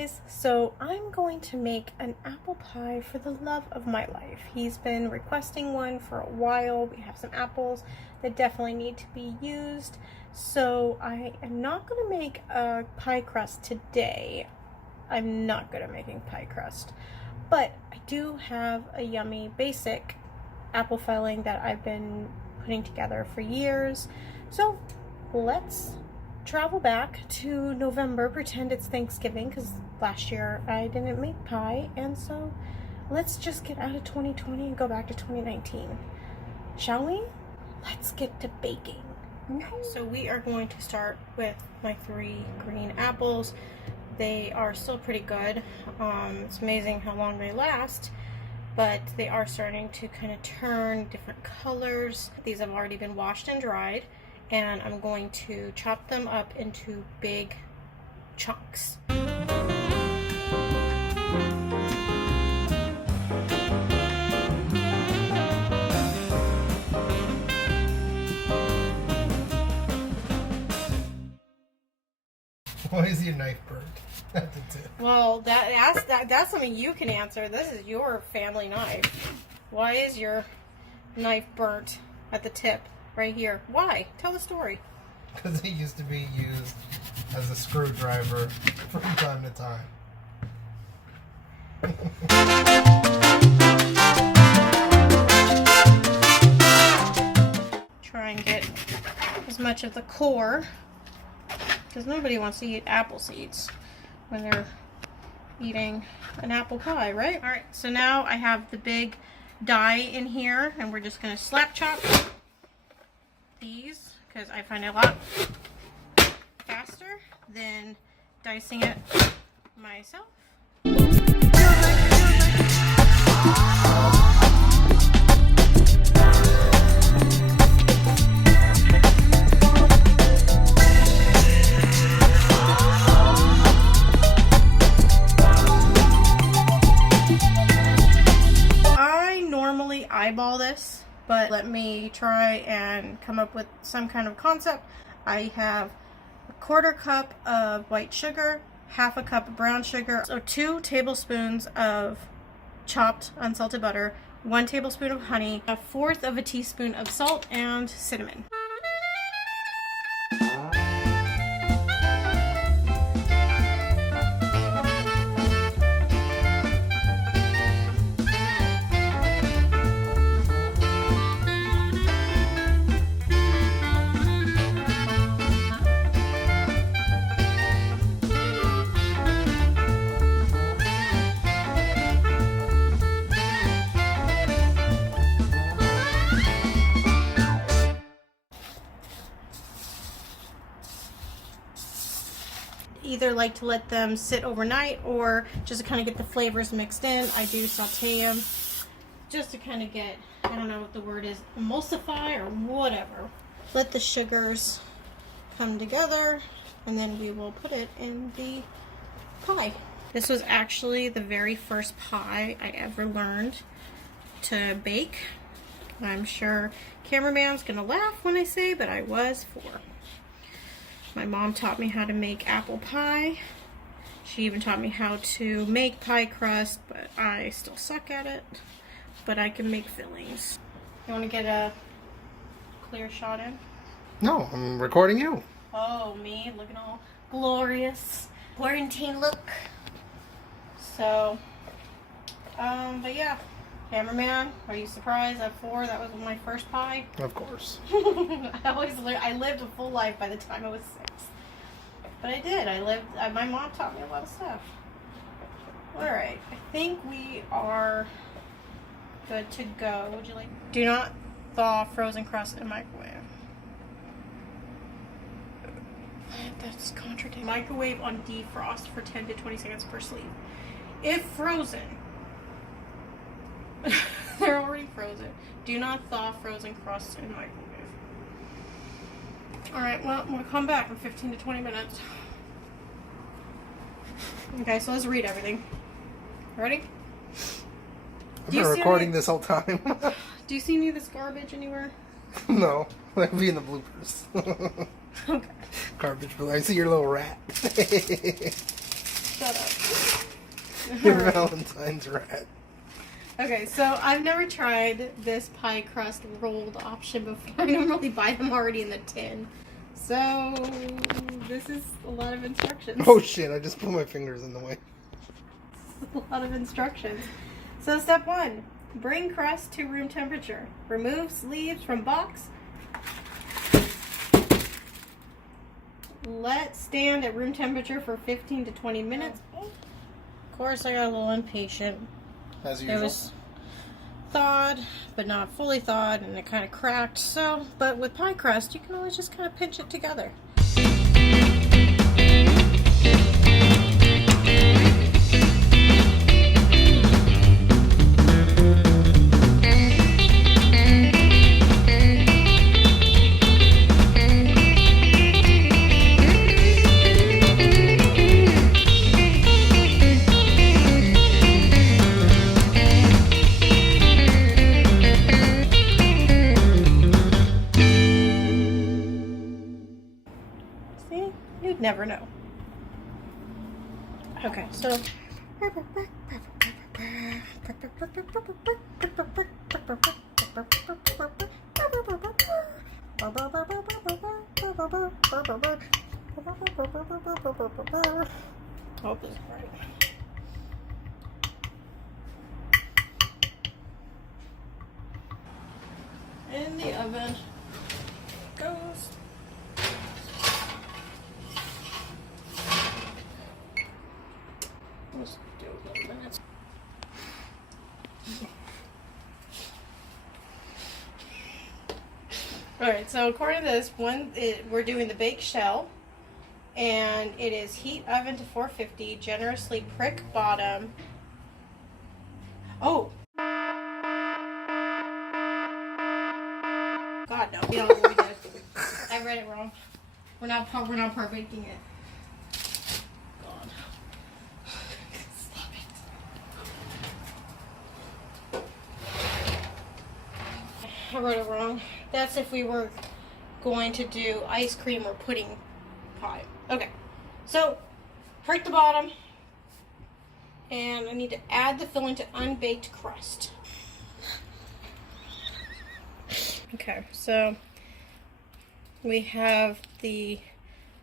guys, so I'm going to make an apple pie for the love of my life. He's been requesting one for a while. We have some apples that definitely need to be used, so I am not going to make a pie crust today. I'm not good at making pie crust, but I do have a yummy basic apple filling that I've been putting together for years. So let's travel back to November, pretend it's Thanksgiving, because last year I didn't make pie, and so let's just get out of 2020 and go back to 2019. Shall we? Let's get to baking. So we are going to start with my 3 green apples. They are still pretty good. It's amazing how long they last, but they are starting to kind of turn different colors. These have already been washed and dried, and I'm going to chop them up into big chunks. Why is your knife burnt at the tip? Well, that's something you can answer. This is your family knife. Why is your knife burnt at the tip? Right here. Why? Tell the story. Because it used to be used as a screwdriver from time to time. Try and get as much of the core, because nobody wants to eat apple seeds when they're eating an apple pie, right? Alright, so now I have the big die in here, and we're just going to slap chop these, because I find it a lot faster than dicing it myself. I normally eyeball this, but let me try and come up with some kind of concept. I have a 1/4 cup of white sugar, 1/2 cup of brown sugar, so 2 tablespoons of chopped unsalted butter, 1 tablespoon of honey, 1/4 teaspoon of salt, and cinnamon. Either like to let them sit overnight or just to kind of get the flavors mixed in. I do saute them just to kind of get, I don't know what the word is, emulsify or whatever. Let the sugars come together, and then we will put it in the pie. This was actually the very first pie I ever learned to bake. I'm sure cameraman's gonna laugh when I say, but I was 4. My mom taught me how to make apple pie. She even taught me how to make pie crust, but I still suck at it. But I can make fillings. You want to get a clear shot in? No, I'm recording you. Oh, me looking all glorious. Quarantine look. So, but yeah. Cameraman, are you surprised at 4 that was my first pie? Of course. I lived a full life by the time I was 6. But I did. My mom taught me a lot of stuff. Alright, I think we are good to go. Would you like? Do not thaw frozen crust in microwave. That's contradictory. Microwave on defrost for 10 to 20 seconds per sleeve. If frozen, they're already frozen. Do not thaw frozen crusts in microwave. Alright, well, I'm going to come back in 15 to 20 minutes. Okay, so let's read everything. Ready? I've been recording this whole time. Do you see any of this garbage anywhere? No, that would be in the bloopers. Okay. Garbage, but I see your little rat. Shut up. Your Valentine's rat. Okay, so I've never tried this pie crust rolled option before. I normally buy them already in the tin. So, this is a lot of instructions. Oh shit, I just put my fingers in the way. A lot of instructions. So, step 1. Bring crust to room temperature. Remove sleeves from box. Let stand at room temperature for 15 to 20 minutes. Of course, I got a little impatient. As usual. It was thawed, but not fully thawed, and it kind of cracked. So, but with pie crust, you can always just kind of pinch it together. You'd never know. Okay, so hope this is right. In the oven goes. Let's do a little minutes. Alright, so according to this one, we're doing the baked shell, and it is heat oven to 450, generously prick bottom. Oh! God, no, we don't know what we did. I read it wrong. We're not part baking it. God. Stop it. I wrote it wrong. That's if we were going to do ice cream or pudding pie. Okay. So, prick the bottom. And I need to add the filling to unbaked crust. Okay, so we have the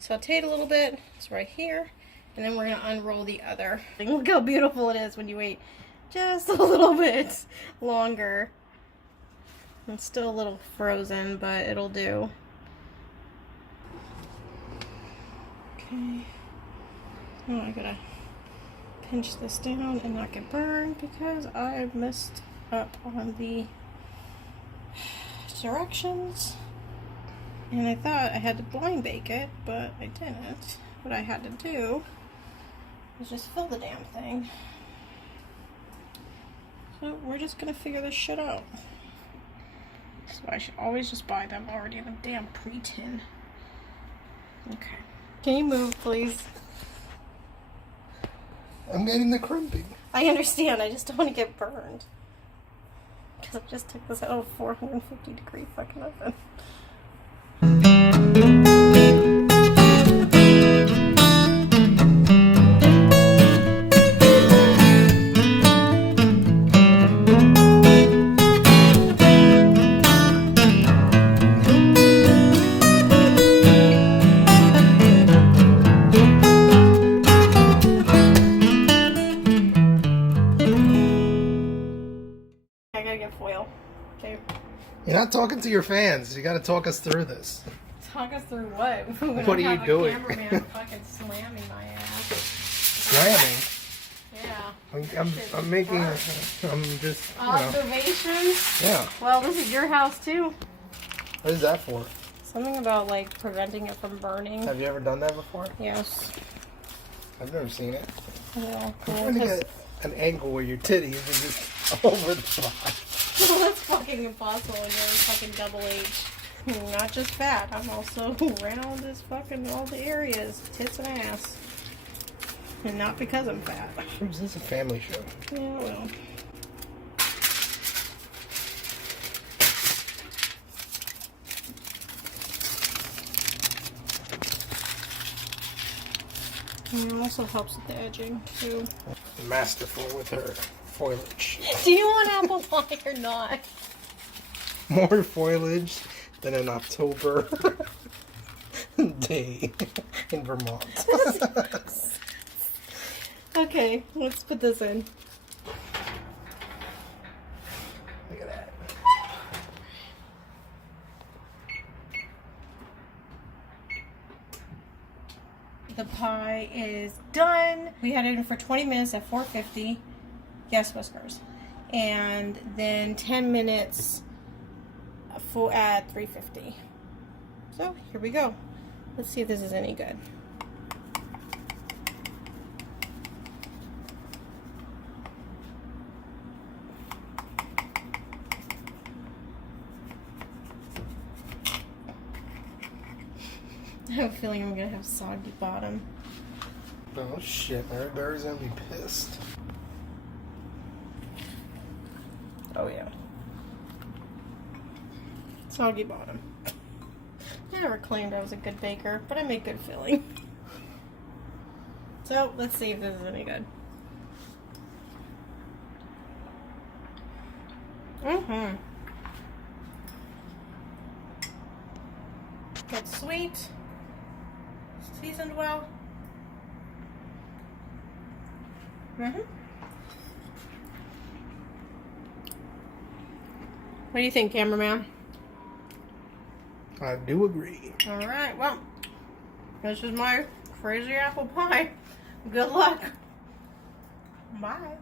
sauteed a little bit. It's right here. And then we're going to unroll the other. Look how beautiful it is when you wait just a little bit longer. It's still a little frozen, but it'll do. Okay. Oh, I gotta pinch this down and not get burned because I messed up on the directions. And I thought I had to blind bake it, but I didn't. What I had to do was just fill the damn thing. So we're just gonna figure this shit out. So I should always just buy them already in a damn pre-tin. Okay. Can you move, please? I'm getting the crimping. I understand. I just don't want to get burned. Because I just took this out of a 450 degree fucking oven. I gotta get foil. Okay. You're not talking to your fans. You got to talk us through this. Talk us through what? What are you doing? Cameraman fucking slamming my ass. Slamming. Yeah. I'm making. I'm just. You know. Observations? Yeah. Well, this is your house too. What is that for? Something about like preventing it from burning. Have you ever done that before? Yes. I've never seen it. Yeah. I'm trying to get an angle where your titties are just over the pot. Well, that's fucking impossible when you're fucking double H. Not just fat, I'm also round as fucking all the areas. Tits and ass. And not because I'm fat. This is a family show. Yeah, well. And it also helps with the edging too. Masterful with her foliage. Do you want apple pie or not? More foliage than an October day in Vermont. Okay, let's put this in. Look at that. The pie is done. We had it in for 20 minutes at 450. Yes, Whiskers. And then 10 minutes at 350. So here we go. Let's see if this is any good. I have a feeling I'm gonna have soggy bottom. Oh shit, Mary Berry's gonna be pissed. Oh yeah. Soggy bottom. I never claimed I was a good baker, but I make good filling. So let's see if this is any good. Mm-hmm. It's sweet. Seasoned well. Mm-hmm. What do you think, cameraman? I do agree. Alright, well, this is my crazy apple pie. Good luck. Bye.